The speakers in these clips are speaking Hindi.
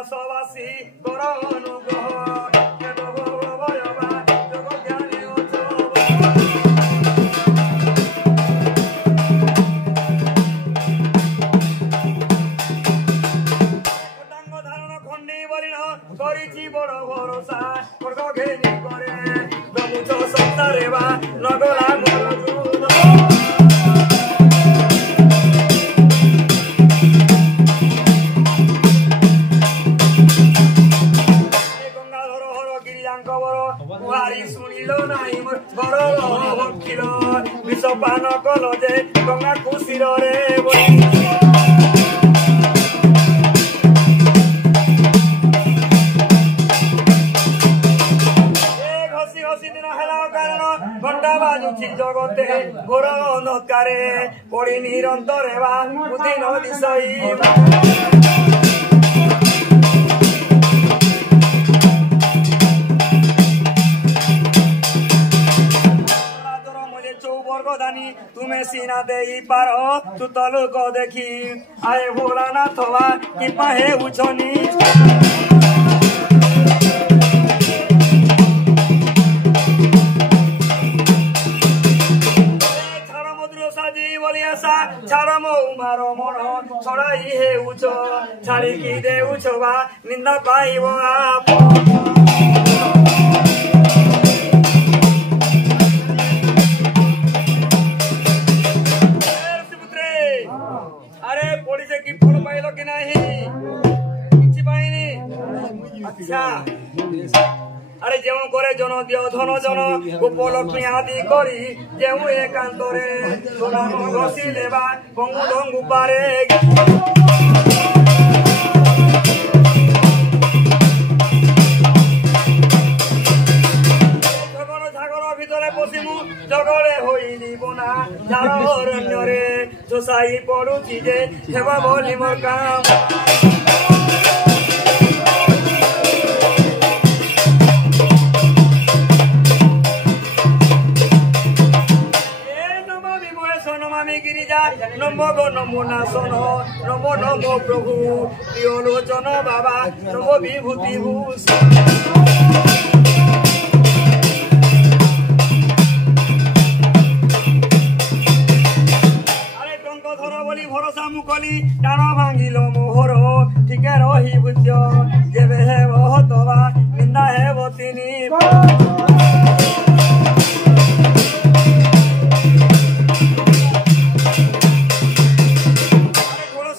কৈলাসবাসী কর অনুগ্রহ ধারণ খণ্ডে বলিল করিছি বড় ভরসা স্বর্গ ঘেনি করে প্রভুচ সংসারে বা নগরা শুনিল নাই বড় ভক্ষিল বিষপান কল যে গঙ্গা খুশির রে ঘষি ঘষি দিন হেলা কারণ ঘণ্টা বাজুছি জগতে ঘোর অন্ধকারে পড়ি নিরন্তরে বা বুদ্ধি নদিশই तुमे सीना दे पारो तू तलु को देखी आए भोला ना थवा कि पाहे उछनी साजी बोलिया सा छाड़म उमारो मन छड़ाई हे उछो छाड़ी की दे उछवा निंदा पाइबो आप कि नहीं किछि पाइनी अच्छा अरे जेउ करे जन दियो धन जन उपलक्ष्मी आदि करी जेउ एकांतरे सोना घसी लेबा गंगु डंगु पारे जगले होइली बोना झाड़ अरण्यरे जोसाई पड़ुची जे हेबा बोली मोर काम नमामि गणेश नमामि गिरिजा नमो गो नमो नासन नमो नमो प्रभु प्रियलोचन बाबा नमो विभूति भूषण भरोसा मुकली टाण भांगिल मोहर टिके रही बुझ जेबे हेब हतवा निंदा हेब तिनी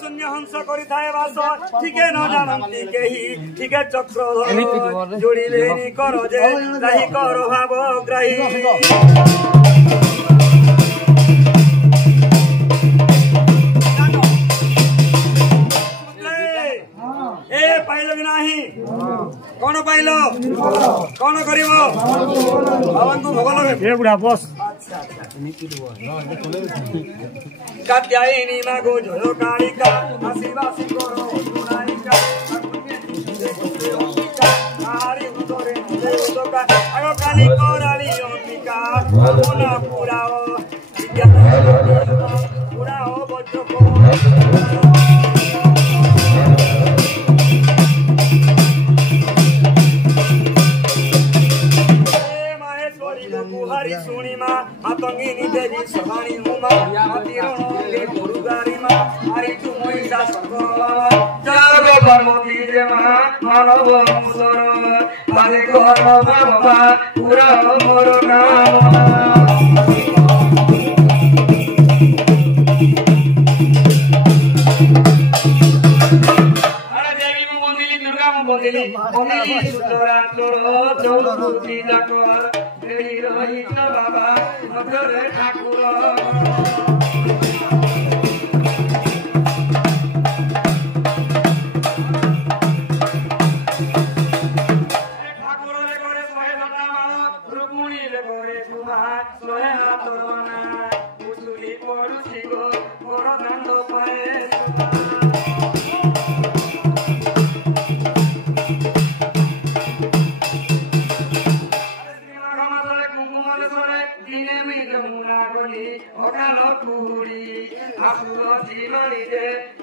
शून्य हंस करि थाए वास ठीके न जानती केही ठीके चक्रधर जोड़िले नि कर जे राही कर भाव ग्राही कौन पाइल कौन करिवो भगवान को भगवान ए बुढ़ा बस कात्यायनी मागो जयो कालिका आशीर्वासी करो सुनाइका आरी उतरे उतका आगो काली कराली अंबिका मोना पुराओ पुराओ बच्चो को हरि सुनी मा आतंगिनी देवी सहानी उमा अतिरण के गुरुगारी मा हरि तू मोइसा सकला जागो पार्वती जे मा मानव मुदर हरि कर बाबा पूरा मोर नाम अरे देवी मु बंदिली दुर्गा मु बंदिली बंदिली सुतरा तोरो चौमुखी जाकर रहित बाबा नजरे ठाकुर ठाकुर रे करे सोहे लता रुक्मिणी रे करे सुहा सोहे हातरना उछुली पड़ुछि गो मोर दांड पाए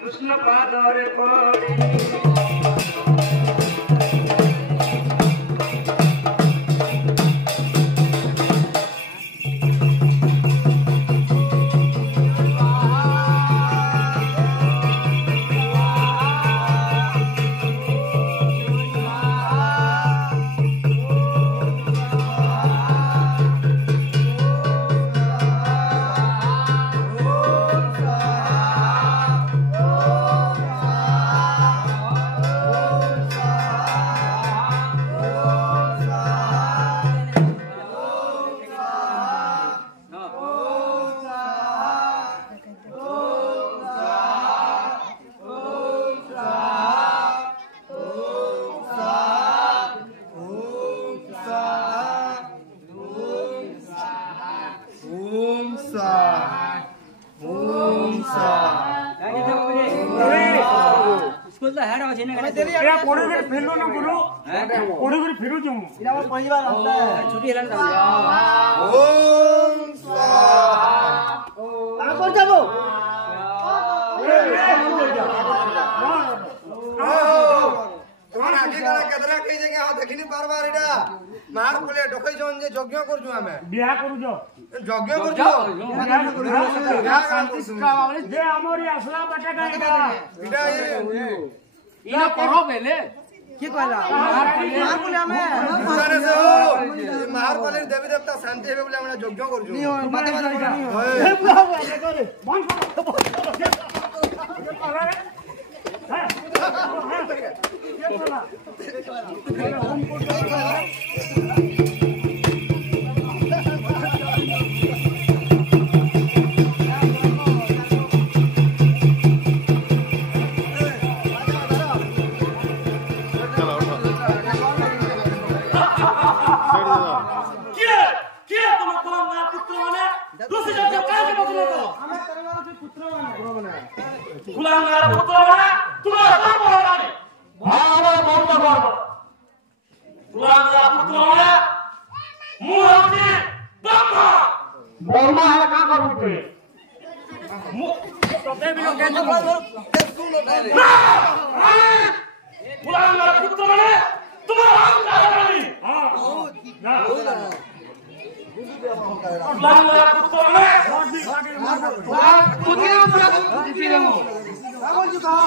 कृष्ण पादरे पड़ी ए पड़ी कर फेलो न गुरु पड़ी कर फिरु जमु इना वो पहिबा रास्ता छुट्टी हेलन ओम स्वाहा आ कर जाबो তোমার আগে কারা কেদরা কই জায়গা হ দেখিনি বারবার এটা মার বলে ঢকই জন যে যজ্ঞ করছু আমি বিয়া করু जो যজ্ঞ করছু যে আমরি আসলা বাটাটা এটা ইনা করো বেলে কি কইলা মার বলে আমি জানে যে মার বলে দেবী দেবতা শান্তি হবে বলে আমরা যজ্ঞ করছু মাথা মাথা এ বুড়া বুড়া করে বন্ধ কুলাঙ্গার পুত্র মানে তোমার ধর্ম হারানি আমার বন্ধ করব কুলাঙ্গার পুত্র মানে মুহূর্তে ব্রহ্মা ব্রহ্মা है का करू के तोते भी लोग कुलांगार पुत्र মানে তোমার অহংকার হারানি हां ना कुलांगार पुत्र মানে पुतिया पुतिया আগল জু কহ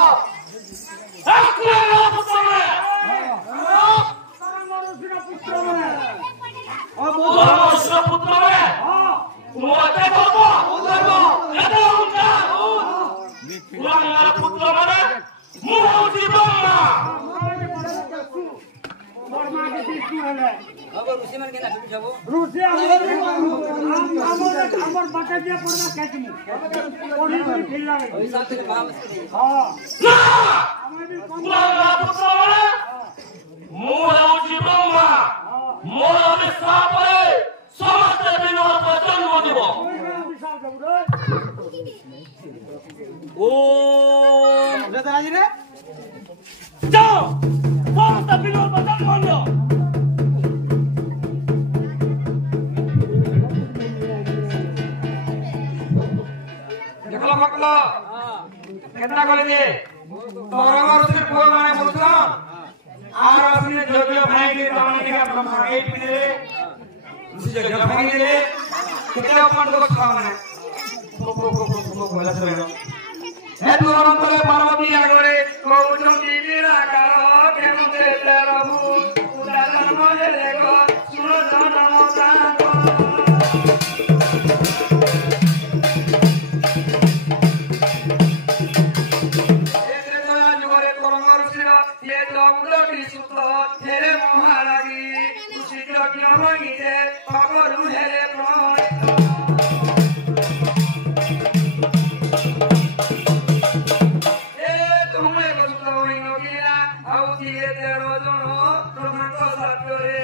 কুলাঙ্গার পুত্র মানে কুলাঙ্গার পুত্র মানে তোমাতে করব এত অহংকার কুলাঙ্গার পুত্র মানে মুহূর্তে ব্রহ্মা বর্মা के বিষ্ণু হলে अब ऋषि मन के ना छुट्टी छबो रुसे हमर बाटा जे पड़ना कैचनी ओडी ओडी खेलला ओई साथ के बाप हां কুলাঙ্গার পুত্র মানে মুহূর্তে ব্রহ্মা মোর সাপে সমস্ত বিনোদ জন্ম দিব বিশাল জবরে ও দাদা আজি রে যাও সমস্ত বিনোদ জন্ম দিও দেখলো মকলো কেতনা করে দে তোর আমার से कोई माने बोलता আর আসলে যজ্ঞ ভাই के তামনে का ब्रह्मा के पिले उसी जगह भाई दे कितने अपन को खाने को बोला सर हे तो अनंतले पार्वती आगरे कौचम दीवीरा कारो केमते प्रभु उदाहरण मजे देखो सुनो नमो ताको तेरे महाराजी शीघ्र क्यों होइए पागलू हेरे प्राण ए तुमने बसलोई नोगिला आउतिए तेरो जनो प्रभुको साटरे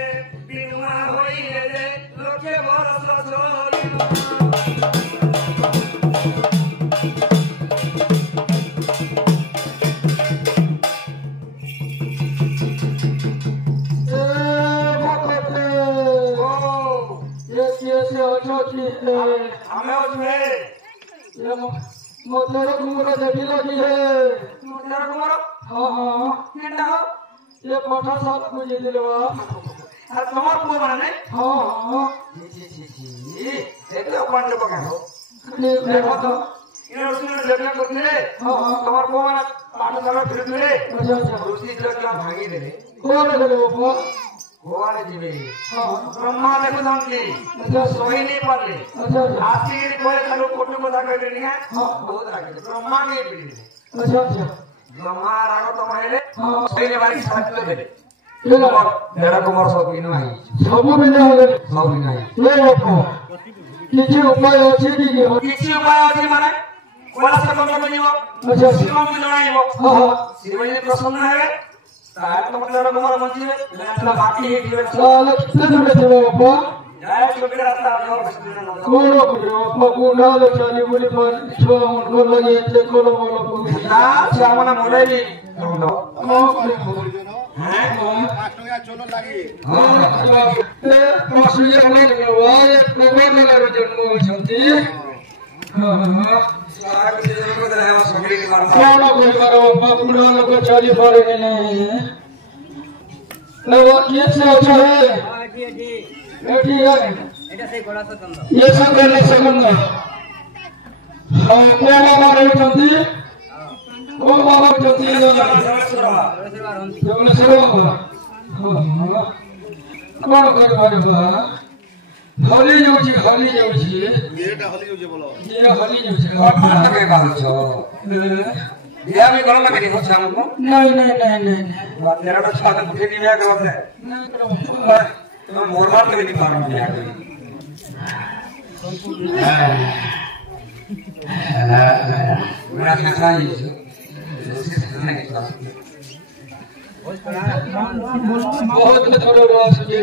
बिनुआ होइए जे लोके बरस छोरी हमें उसमें मोतेरो कुमरो देखी लगी है तेरा कुमारो हां हां केंडा हो ये पठा साथ मुझे दिलवा আর তোমার পুরো মানে हां हां দেখলে ওখানে পকা हो ये দেখো তো এর সুন্দর যজ্ঞ করতে তোমার পুরো মানে পাঠশালা ফিরে अच्छा अच्छा রুচি যজ্ঞ ভাঙি দেবে कौन है बाबा ভগবান জিবে हां ব্রহ্মা দেখো দন্তি अच्छा সহি নেই পারলে अच्छा আশির পরে খালো কটু কথা কইলে নি হ্যাঁ বহুত রাগে ব্রহ্মা কে পিড়ি अच्छा अच्छा ব্রহ্মা রাগ তোমারে हां সহি নে বাড়ি ছাড়তে দেবে ये তোমার দেড় কুমার সব বিনু আই सब में नहीं होगा সব বিনু আই ये बाबा किसी उपाय अच्छी दी गई କିଛି ଉପାୟ ଅଛି ମାନେ କୈଳାସ ପର୍ବତ ଯିବ अच्छा अच्छा ଶିବଙ୍କୁ ଜଣାଇବ हां हां ଶିବ ଯଦି ପ୍ରସନ୍ନ ହେବେ ତାହେଲେ ତମ ଦେଢ କୁମାର ବଞ୍ଚିବେ ବାକି ହେଇଯିବେ साला कितने दूर थे बाबा ଜୟ ଛୋଟ ରାସ୍ତା कौन हो बाबा को नाल चाली बोली पर छुआ उनको लगे थे कोलो मोलो को ନା ଛୁଆମାନେ ମରେଇଲି चली पड़े नहीं ये सब करने सकूंगा कौन कर हली जाउछि हली जाउछि एटा हली जाउछि बोलो ये हली जाउछि कौन के बात छ या में कोन लगे हो छाम को नहीं नहीं नहीं नहीं तेरा तो छात उठे नहीं मैं करत है तो मोरमार के नहीं पारो दिया मेरा खाना ये बहुत थोड़ा रास जे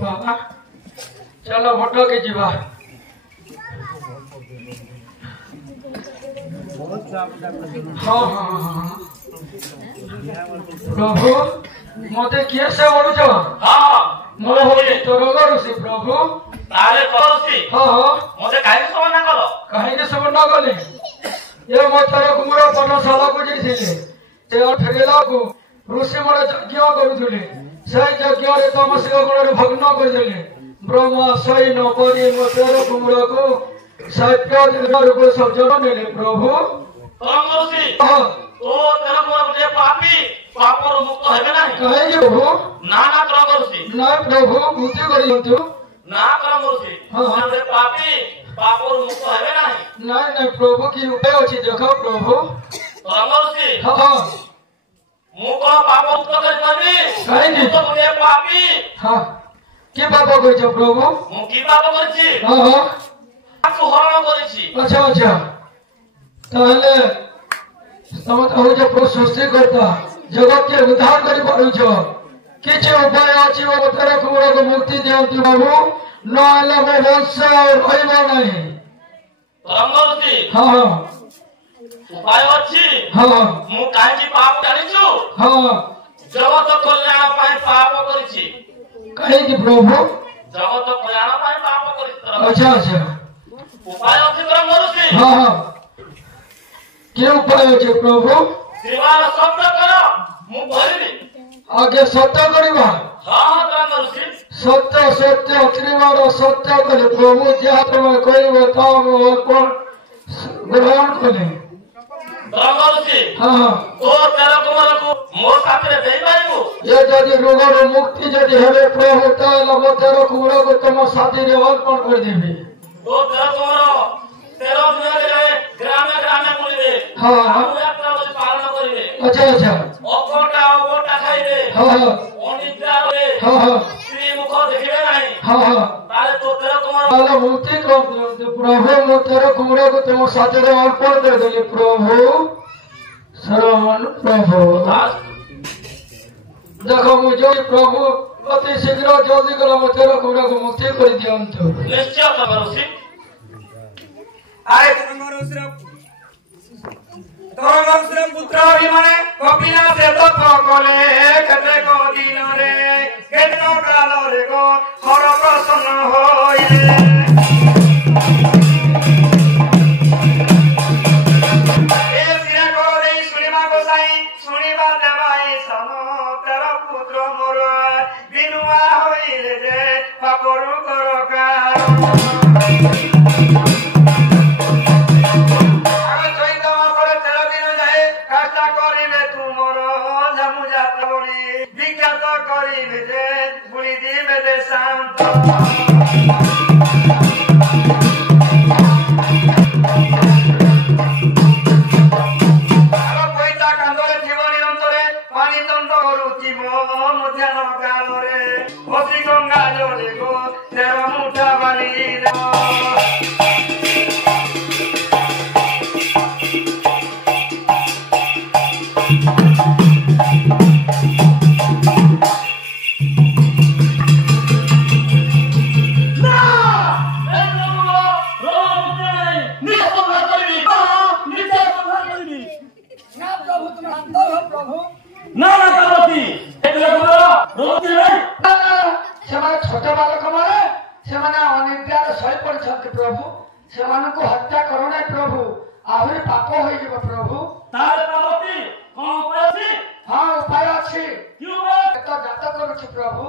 बाबा चलो भट्ट के जीवा हाँ हाँ प्रभु मते किए से बोलुछ हां मोर होई तोर गरुसी प्रभु ताले गरुसी हां मते काहे सब ना करो काहे के सब ना गले ये मतर कुमरो पनशाला को जइथिले ते ठगेला को ऋषि मोर यज्ञ करूथले सही यज्ञ रे तमसिक गुण रे भग्न कर देले ब्रह्मा सही न परी मतर कुमरो को सत्य रूप सब जन नेले प्रभु तमसी तो तेरा मोर जे पापी पापर मुक्त हेबे नाही कहे जे प्रभु ना ना तरगरुसी ना प्रभु मुक्ति करियंतु ना तरगरुसी से पापी पापर मुक्त हेबे नाही नहीं नहीं प्रभु की उपाय अछि देखो प्रभु तरगरुसी हां मु को पाप मुक्त कर परबी कहे जे तो मुझे पापी हां के पाप करिछ प्रभु मु की पाप करछि हां हां सुहरण करिछि अच्छा अच्छा ताहले तम तो जे सृष्टि करता जगत के उद्धार करि परुछ किछ उपाय अछि वो तेरे कुमरो को मुक्ति दियंतु बाबू न आले वो वंश और होइबो नहीं तरंगरुसी हां हां उपाय अछि हां मु काहे पाप जानिछु हां जगत कल्याण पाए पाप करिछि कहे कि प्रभु जगत कल्याण पाए पाप करिछि अच्छा अच्छा उपाय अछि तरंगरुसी हां हां के उपाय अछि प्रभु शिवार शब्द करो मु भरिबी आगे सत्य करिबा हां तरंगरुसी सत्य सत्य त्रिवार सत्य करे प्रभु जहाँ तुम कहबो तब कोन ग्रहण करे तरंगरुसी हाँ हाँ तो तेरा कुमार को मो साथे देई पाइबो ये जदि रोगर मुक्ति जदि हेबे प्रभु ताले मो तेरा कुमार को तुम साथी रे अर्पण कर देबे तो तेरा कुमार तेरा दिन रे ग्रामे ग्रामे बुलिबे हाँ हाँ यात्रा पालन करिबे अच्छा अच्छा ओटा खाइबे हाँ हाँ अनिद्रा रे हाँ हाँ श्री मुख देखिबे नाही हाँ हाँ ताले तो तेरा कुमार ताले मुक्ति कर दियंतु प्रभु मो तेरा कुमार को तुम साथी रे अर्पण कर देली प्रभु शरण प्रभु देखो मुझे प्रभु अति शीघ्र जल्दी कर मो तेरा कुमार को मुक्ति कर दियंतु निश्चय तरंगरुसी अरे तरंगरुसी ଧର୍ମଶ୍ରୀ ପୁତ୍ର ଅଭିମାନେ କପିନାଥ ତପ କଲେ କେତେକ ଦିନରେ କେତେକ କାଳରେ ଗୋ ହର ପ୍ରସନ୍ନ ହୋଇଲେ ଏ ସିନା କରେ ଶୁଣିବା ଗୋସାଇ ଶୁଣିବା ଦେବାଇ ସମତର ପୁତ୍ର ମୋର ବିନୁଆ ହୋଇଲେ ଯେ ପାପରୁ କର କାରଣ বিখ্যাত করিবে যে বুড়ি দিবে যে শান্ত পৈতা কান্দরে জীব নিরন্তরে পানি তন্ত্র করুথিব মধ্যাহ্ন কালরে অতি গঙ্গা জলে গো 13 মুঠা বালি छोट बालक मैंने अनिद्रार शही पड़ते प्रभु से हत्या करो ना प्रभु आहरी पाप हो प्रभु हाँ उपाय अच्छी तो जात करुच्ची प्रभु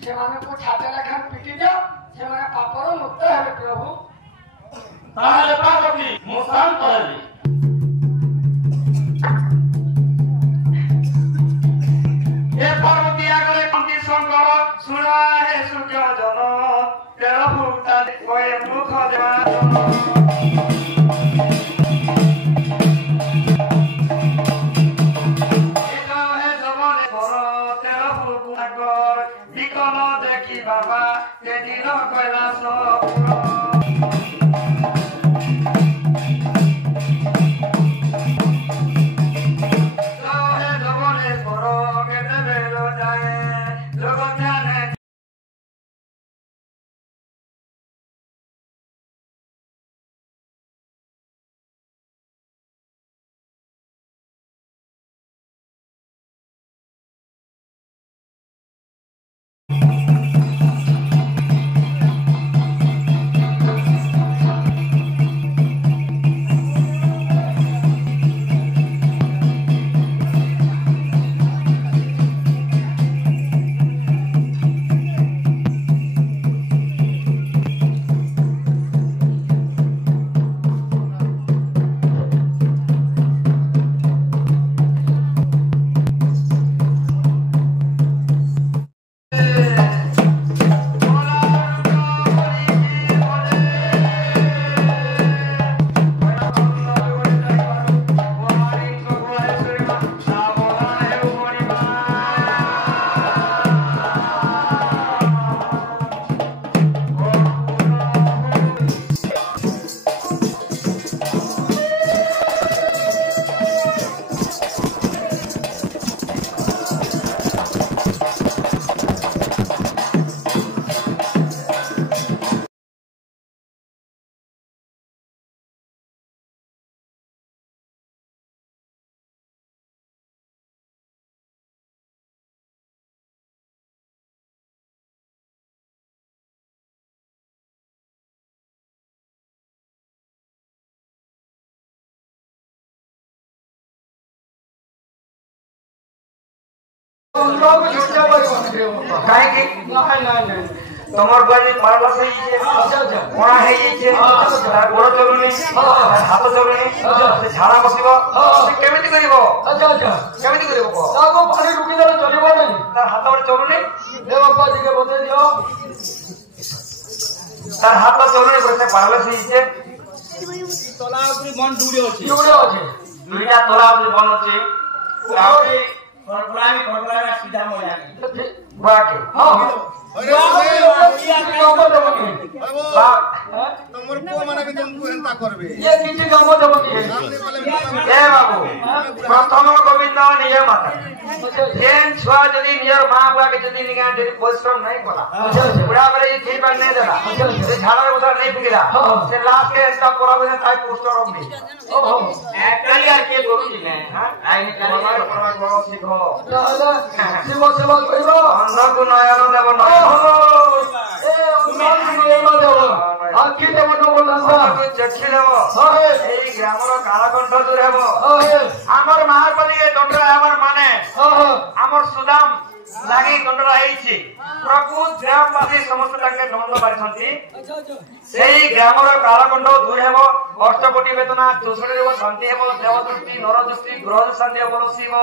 से छाते लेखा पिटी दियो से पापर मुक्त हे प्रभु पार्वती आगे कंती शंकर सुना है सूर्य जन तेरा भूता कोई मुख বিকল দেখি বাবা এদিন কৈলাস তোমার বাড়ি পারবাস হইছে কোনা হইছে তার গোড় চলুনি হাত চলুনি ঝাড়া বসিব কেমিতি করিব কেমিতি করিব তাকো পানি রুকি দেলে চলিব না তার হাত বড় চলুনি দে বাপা দিকে বলে দিও তার হাত চলুনি বসে পারবাস হইছে তলা উপরে মন ডুড়ে আছে দুইটা তলা উপরে মন আছে তাহলে করপলামি সিধা মনে আনি বাকে হ্যাঁ तमर को माने भी तुमको एंता करबे ये किछि काम देबो कि हमने बोले ए बाबू प्रथम गोविंद निजे माता जेन छुआ जदी नियर मां बुआ के जदी निगा जदी परिश्रम नहीं कला बुढ़ा बरे ये ठीक बात नहीं देला से झाड़ा उधर नहीं फिरा से लास्ट के इसका पूरा बजे ताई पोस्टर होगी ओहो एकलिया के गुरु जी ने हां आई निकल परवा गो सिखो शिव सेवा करिबो अंदर को नया देव न ए उन्नत नियम देव आखि देव न बोलंदा चक्षी देव এই গ্রামর কালাকণ্ঠ দূর হেব আমার মহাপতি এ দণ্ডরা আমার মানে আমার সুদাম লাগি দণ্ডরা হইছি প্রভু গ্রামবাসী সমস্ত তাকে দণ্ড পাইছন্তি সেই গ্রামর কালাকণ্ঠ দূর হেব অষ্টকোটি বেদনা 64 রেব শান্তি হেব দেবদৃষ্টি নরদৃষ্টি গ্রহ শান্তি হেব শিব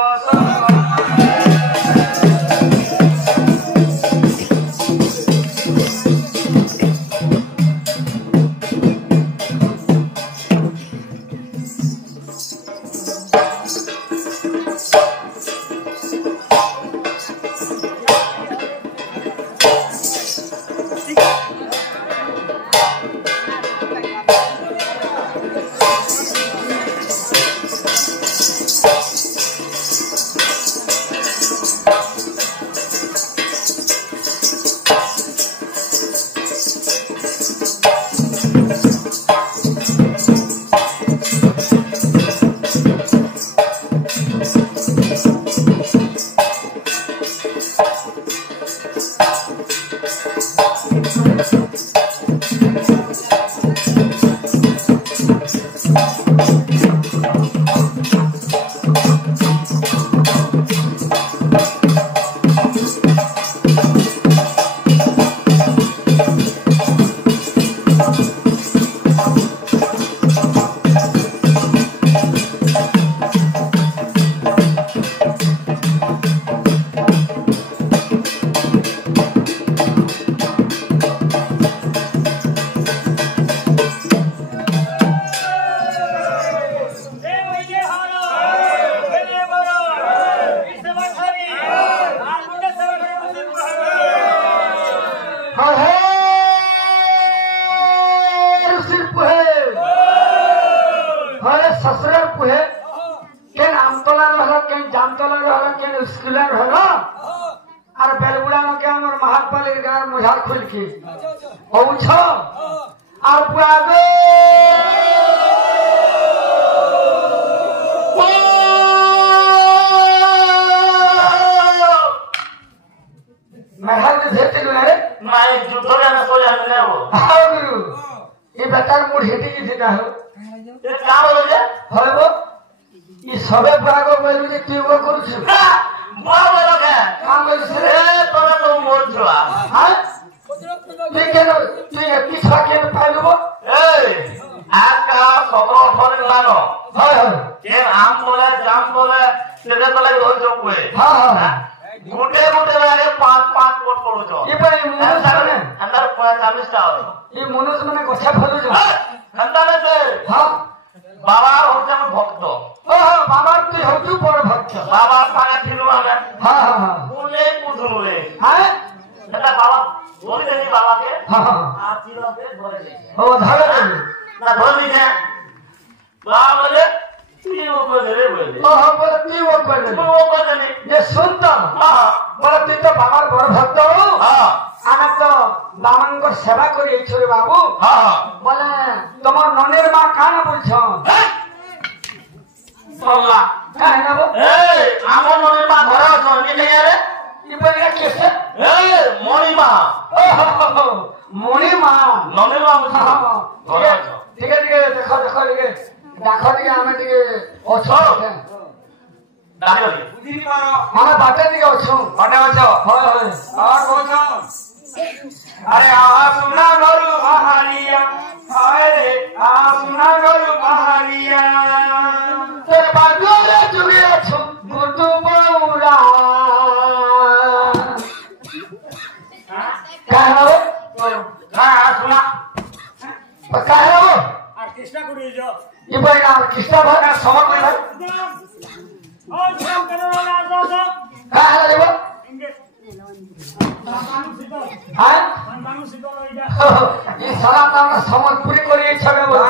ये सारा ताना समर्पण करी छड़े बोल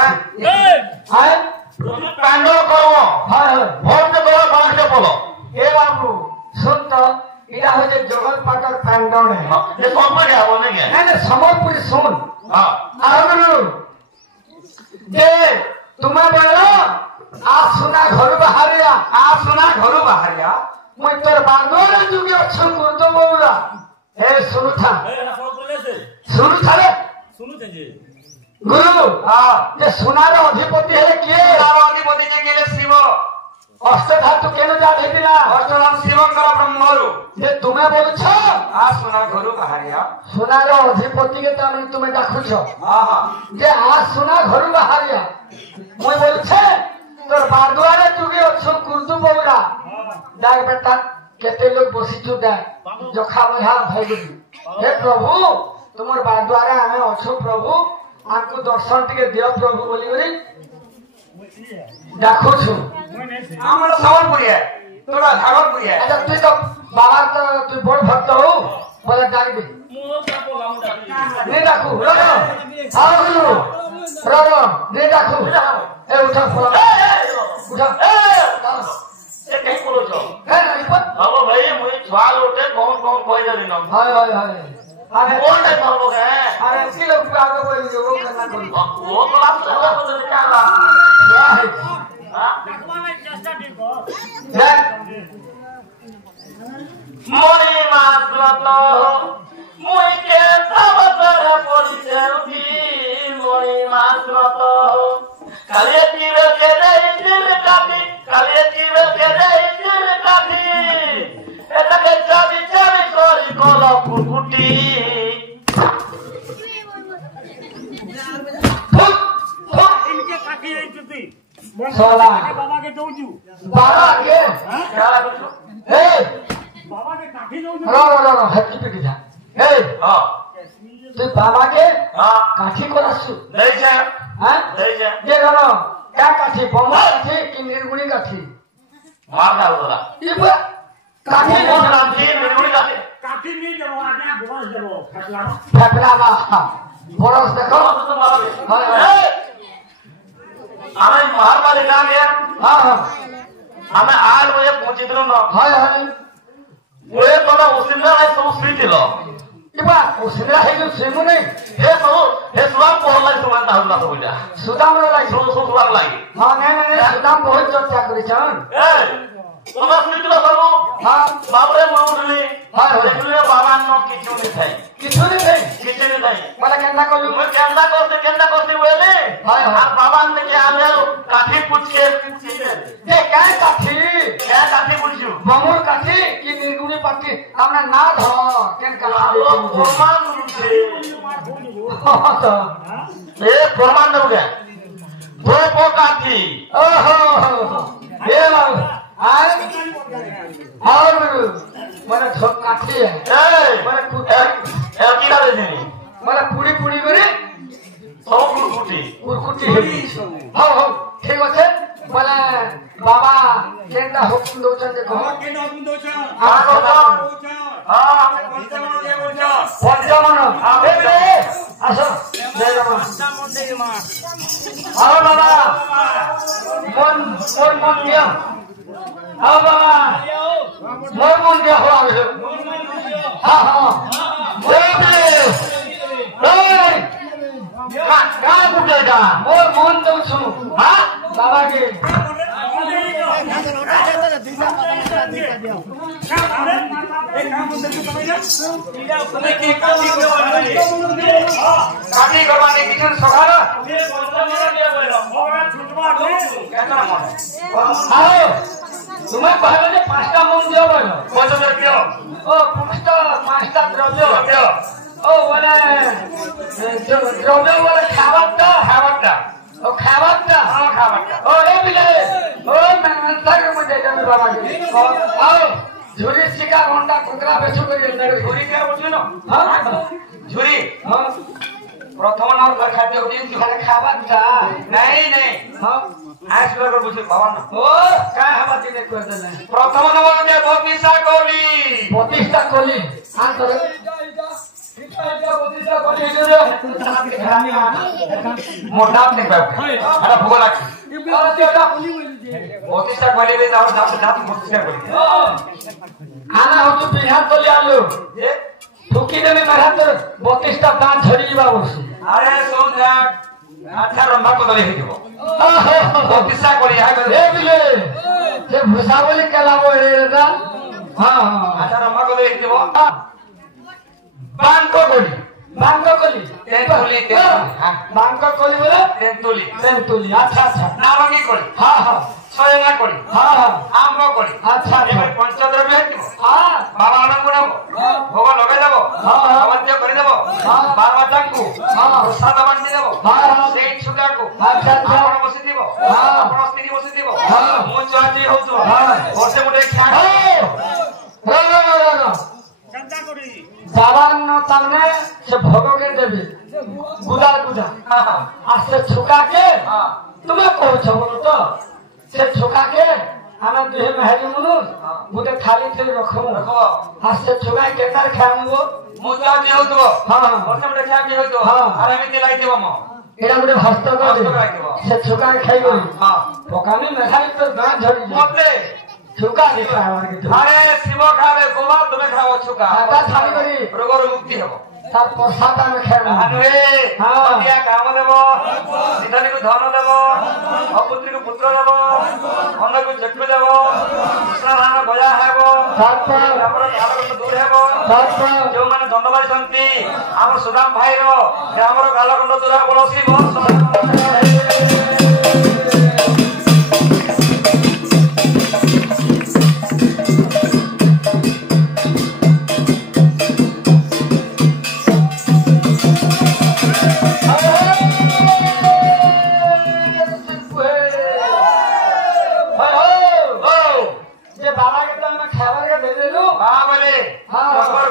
हाय তুমি প্যান্ডেল করব हाय ভোট দেওয়া বাংলাদেশে বলো ए बाबू सुन तो इरा हो जे जगत पाटर पैंडन है ये सब में क्या बोलने के नहीं नहीं समर्पण सुन हां आगलू जे तुम्हें बोलो आ सुना घर बाहरिया मुई तोर बांदोर जुगे अच्छो गुरदो बोला ए सुनु था रे गुरु जे सुनार अधिपति है किए अधिपति जे गेले शिव अष्ट धातु केन जा भेदिला अष्टधाम शिवंकर ब्रह्मरु जे तुम्हें बोल छ आ सुना घरु बाहरिया सुनार अधिपति के तामे तुम्हें डाकु छ हां हां जे आ सुना घर बाहरिया मुई बोल छे तोर बांदोर जुगे अच्छो गुरदो बोला देख बेटा केते लोग बसी छुदा जो खाबहा भाई हे प्रभु तुमर बाद्वारा हमें अच्छो प्रभु आपको दर्शन टिके दियो प्रभु बोली बोली देखो छु हमर सवनपुरी है तोरा भागलपुरी है अच्छा तू तो बाबा तो तू बड़ भक्त हो बोले डाक दे नहीं देखो रो आओ रो नहीं देखो ए उठा फला उठा ये कहीं बोलो छो है नहीं पर अब भाई मुई छवाल उठे कौन कौन कोई जरी न हाय हाय हाय अरे कौन है सब लोग है अरे इसी लोग आगे बोल जो वो करना कोई वो तो आप सब तो क्या ला हां मोरी मात्र तो मुई के तवतर परिचय मोरी मात्र तो काले तीर के दे दिल काटी काले तीर के दे दिल काटी एटा के चाबी चाबी कोरी कोला कुकुटी इनके काठी है जुती सोला बाबा के दौजू बाबा के क्या लागो ए बाबा के काठी दौजू रो हट्टी पे जा ए हां तू बाबा के हां काठी को रसु नहीं जा हां नहीं जा जे रो क्या काठी बम्बा काठी कि निर्गुणी काठी मार डाल दो ये पर काठी वो नाम की निर्गुणी जाते काठी नहीं जब आगे बोल जब फटला फटला बा बरस देखो हां हमें मार वाले काम है हां हमें आल वो ये पहुंचिದ್ರು न हाय हाय वो तो उसिना है तो स्थिति लो इबा उसिना है जो सेमु नहीं हे सुदाम पहला सुमान दाहुला तो बोला सुदाम लाई सुदाम लाई हां नहीं सुदाम बहुत चर्चा करी छन ए तुम्हारा स्थिति लो सब हां बाबरे माउडली हां देखले बाबा न किछु नहीं थाई किछु नहीं नहीं मला केंदा कहलु मैं केंदा करते वेले हाय हाय और बाबा ने के आमे काठी पूछ के ए काय काठी क्या काठी पूछू बमुर काठी कि निर्गुणी काठी हमरा ना ध केन काठी प्रमाण छे हां तो ए प्रमाण दो गया दो को काठी ओहो ये बाबू आय और मला ठोक काठी है ए मला कुटा ए की डाले थे मला पुड़ी पुड़ी करे सब कुटी कुरकुटी है हो ठीक আছে मला बाबा केंदा हुकुम दोचन के कहो के ना तुम दोचा हां हां पंचमन आबे रे आसो जय राम आओ बाबा मन दिया आओ बाबा मन दिया हो आवे हां हां का कुटेगा मोर मन दो छु हां बाबा के काठी करवाने की जन सवाल आओ तुम्हें पहले जे पांचटा मन दियो बोलो कौन सा दियो ओ पांचटा द्रव्य ओ वाला द्रव्य वाला खावटा ओ खावटा हां खावटा ओ ए बिले ओ मैं तक मुझे जन बाबा के आओ झुरी सिका घंटा कुकरा बेचू कर झुरी के बोलछो न हां झुरी हां प्रथम नंबर कर खाते हो दिन खाना खावटा नहीं हां आज लोग बुझे भवन ओ का हवाती ने कर देना प्रथम नंबर में बहुत निशा कोली प्रतिष्ठा कोली हां करे ठीक है क्या प्रतिष्ठा मोर नाम देखबा अरे भूगो लागी प्रतिष्ठा कइले दे और जात प्रतिष्ठा कइले आना हो तू बिहार तो ले आलो जे ठुकी देने मेरा तो 32 टा दांत झड़ी जीवा बसु अरे सुन जा अच्छा रंभा को दले हिजबो प्रतिष्ठा करी है ए बिले जे भूसा बोली केलाबो एरा हां अच्छा रंभा को दले हिजबो बांको कोली तेंतुली हां बांको कोली बोले तेंतुली अच्छा नारंगी कोली हां सोयना कोली हां आम्र कोली अच्छा एबे पंचद्रव्य हिजबो हां बाबा आनंद गुण भोग लगे देबो अवध्य करि देबो बार बाटांकु प्रसाद बांटी देबो सेई छुटा को अच्छा आपण बसि दिबो आपण स्त्री बसि दिबो मु चाची होतो वर्षे मुटे खा जवान न तमने से भोगो के देबी गुदा से छुका के तुम्हें कहो छबो तो से छुका के आना देह महली मुनु गुदे थाली थे रखो आ से छुका के तार खामबो मु चाची होतो हां वर्षे मुटे खा के होतो अरे मी दिलाई देबो म एरा गुदे हस्त कर दे से छुका के खाइबो हां पोकानी मेखाई तो दांत झड़ी मते छुका दिखा के अरे शिव खावे गोवा तुमे खाओ छुका आटा थाली करी रोगर मुक्ति हबो तार प्रसादा में खाइबो अनुए दिया काम देबो सीधानी को धन देबो अपुत्री को पुत्र देबो अन्न को चक्र देबो कृष्णनारायण गया हेबो हमर काल को दूर हेबो जो माने दंडवारी संती हमर सुदाम भाई रो हमर काल को दूर हेबो शिव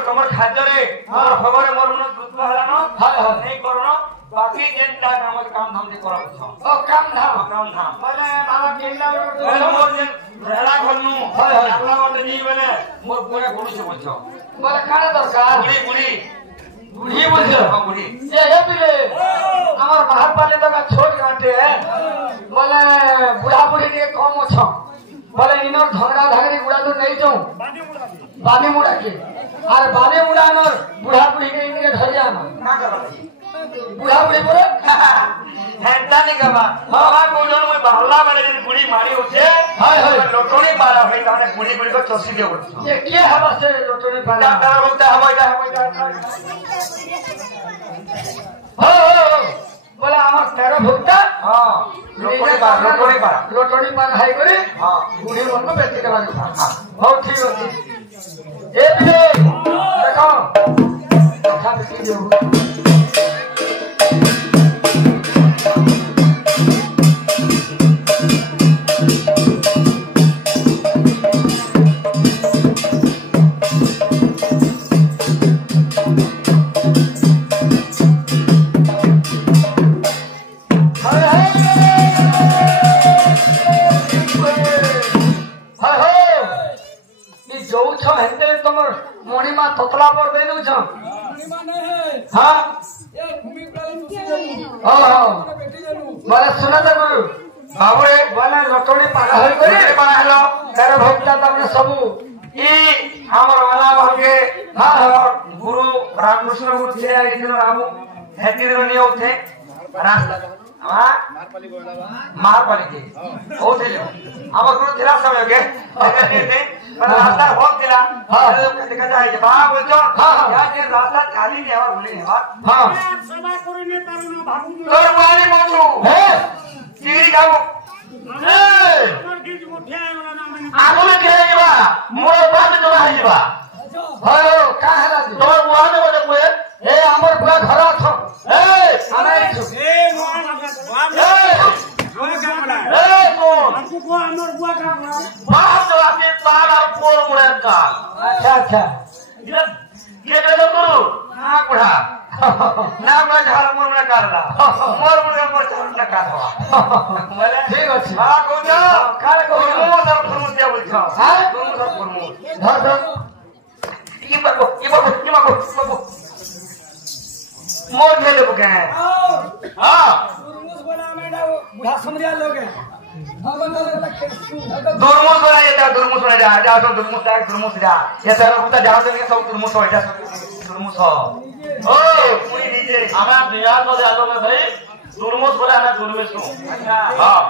कमर खाजरे और खबरे मोर मन दुख हलानो नहीं करनो बाकी जेंटा काम धाम दे करब छ काम धाम माने बाबा केला मोर जे रेला खनु अल्लाह वाले जी बोले मोर पूरा गुरु से बोलछो बोले काना दरकार बुढ़ी बोलछो बुढ़ी ये बिले हमर बाहर पाले तो का छोट काटे है बोले बुढ़ा बुढ़ी के कम छ बोले इनो झगड़ा झगड़ी गुड़ा तो नहीं जाऊं बानी मुड़ा के और बानी मुड़ा न बुढ़ा बुढ़ी के इनके घर जाना ना करो बुढ़ा बुढ़ी बोले हेंटा नहीं कबा बाबा को जन में बाहला वाले दिन बुढ़ी मारी होछे हाय लोटोनी पारा होई ताने बुढ़ी बुढ़ी को चोसी दे उठ ये के हवा से लोटोनी पाना डॉक्टर बोलता हवा जा हो बोले हमर तेरो भुक्ता हां लोटोनी पारा हाई करे हां बुढ़ी मन को बेटी के लागे बहुत ठीक होती ए बिले देखो अच्छा बेटी जो मणिमा ततला पर दे दउ छ हां बोले सुना त गुरु बाबूरे बोले लटोनी पारा होई करे पारा हेलो तेरे भक्ता तमने सबु ई हमर वाला भागे गुरु रामकृष्ण को थे आई दिन रामू हेती दिन नहीं होते रास्ता मारपाली के ओ थे हमर गुरु थिला समय के थे पर रास्ता बहुत थिला देखा जाए बा बोलछो या के रास्ता खाली नहीं और भूली है हां सभा करिने तारनो भागु तोर मारी मोटू हे चिड़ी खाओ हमर गीत मुठिया वाला नाम आगो में खेलेबा मोर बात तो आइबा हो का हला दे तोर बुआ ने बोले कोए ए हमर पूरा घर छ ए आना छु ए मोहन हमको को हमर बुआ का बाप तो आपके तार और पोर मुड़े का अच्छा ये दे दो ना बुढ़ा ना मैं झाड़ मोर में करला मोर मोर झाड़ काटवा बोले ठीक अछि हां को जा काल को मो सब फुरमुस दिया बोलछो हां तुम सब फुरमुस धर ई बाबू मोर ले ले बुके हां तुरमुस बना मेडा बुढ़ा समरिया लोग है दुर्मुस बना ये दुर्मुस बना जा तो दुर्मुस जा ये सर होता जाओ तो सब दुर्मुस हो जा दुर्मुस हो ओ पूरी नीचे আমার বিয়ার মধ্যে আলো ভাই দুর্মুস বলে আমি দুর্মেশ নু হ্যাঁ